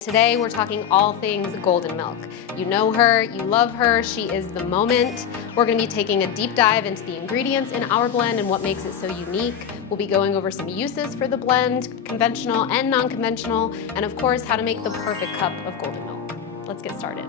Today we're talking all things golden milk. You know her, you love her, she is the moment. We're gonna be taking a deep dive into the ingredients in our blend and what makes it so unique. We'll be going over some uses for the blend, conventional and non-conventional, and of course how to make the perfect cup of golden milk. Let's get started.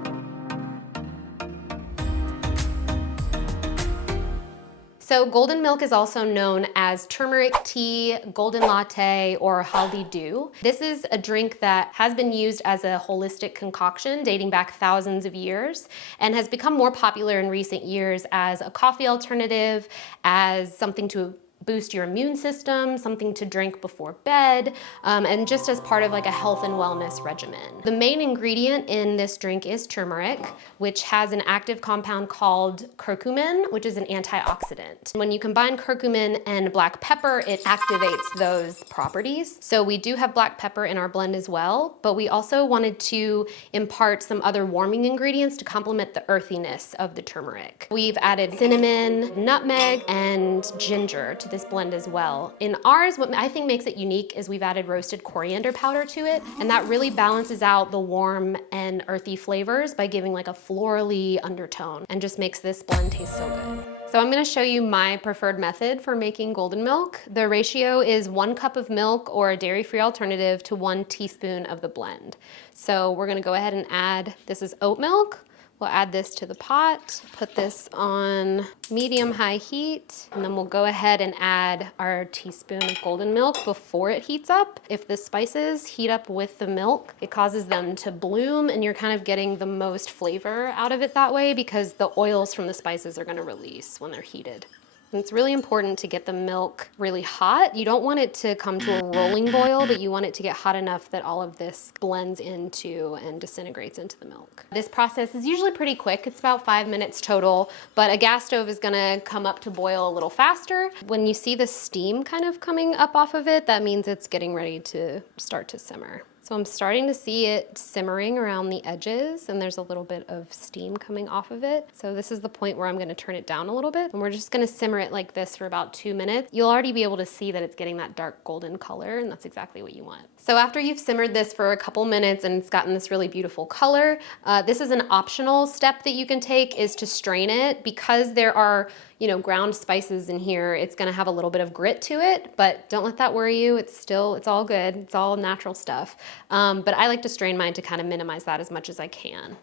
So golden milk is also known as turmeric tea, golden latte, or haldi dew. This is a drink that has been used as a holistic concoction dating back thousands of years and has become more popular in recent years as a coffee alternative, as something to boost your immune system, something to drink before bed, and just as part of like a health and wellness regimen. The main ingredient in this drink is turmeric, which has an active compound called curcumin, which is an antioxidant. When you combine curcumin and black pepper, it activates those properties. So we do have black pepper in our blend as well, but we also wanted to impart some other warming ingredients to complement the earthiness of the turmeric. We've added cinnamon, nutmeg, and ginger to this blend as well. In ours, what I think makes it unique is we've added roasted coriander powder to it, and that really balances out the warm and earthy flavors by giving like a florally undertone and just makes this blend taste so good. So I'm gonna show you my preferred method for making golden milk. The ratio is 1 cup of milk or a dairy-free alternative to 1 teaspoon of the blend. So we're gonna go ahead and add, this is oat milk. We'll add this to the pot, put this on medium-high heat, and then we'll go ahead and add our teaspoon of golden milk before it heats up. If the spices heat up with the milk, it causes them to bloom, and you're kind of getting the most flavor out of it that way because the oils from the spices are gonna release when they're heated. And it's really important to get the milk really hot. You don't want it to come to a rolling boil, but you want it to get hot enough that all of this blends into and disintegrates into the milk. This process is usually pretty quick. It's about 5 minutes total, but a gas stove is gonna come up to boil a little faster. When you see the steam kind of coming up off of it, that means it's getting ready to start to simmer. So I'm starting to see it simmering around the edges, and there's a little bit of steam coming off of it. So this is the point where I'm gonna turn it down a little bit, and we're just gonna simmer it like this for about 2 minutes. You'll already be able to see that it's getting that dark golden color, and that's exactly what you want. So after you've simmered this for a couple minutes and it's gotten this really beautiful color, this is an optional step that you can take, is to strain it. Because there are, you know, ground spices in here, it's gonna have a little bit of grit to it, but don't let that worry you. It's all good. It's all natural stuff. But I like to strain mine to kind of minimize that as much as I can.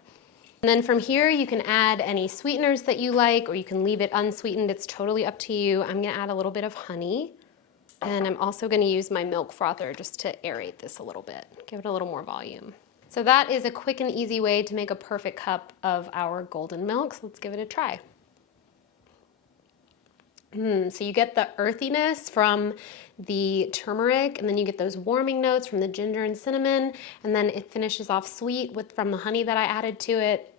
And then from here, you can add any sweeteners that you like, or you can leave it unsweetened. It's totally up to you. I'm gonna add a little bit of honey. And I'm also gonna use my milk frother just to aerate this a little bit, give it a little more volume. So that is a quick and easy way to make a perfect cup of our golden milk. So let's give it a try. So you get the earthiness from the turmeric, and then you get those warming notes from the ginger and cinnamon, and then it finishes off sweet from the honey that I added to it.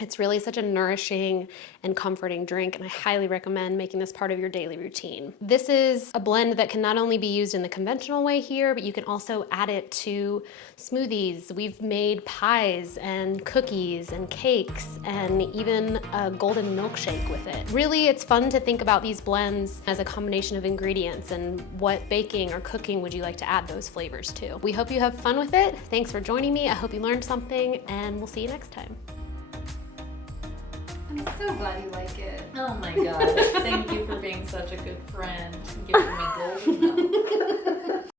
It's really such a nourishing and comforting drink, and I highly recommend making this part of your daily routine. This is a blend that can not only be used in the conventional way here, but you can also add it to smoothies. We've made pies and cookies and cakes and even a golden milkshake with it. Really, it's fun to think about these blends as a combination of ingredients and what baking or cooking would you like to add those flavors to. We hope you have fun with it. Thanks for joining me. I hope you learned something, and we'll see you next time. I'm so glad you like it. Oh my god. Thank you for being such a good friend and giving me golden milk.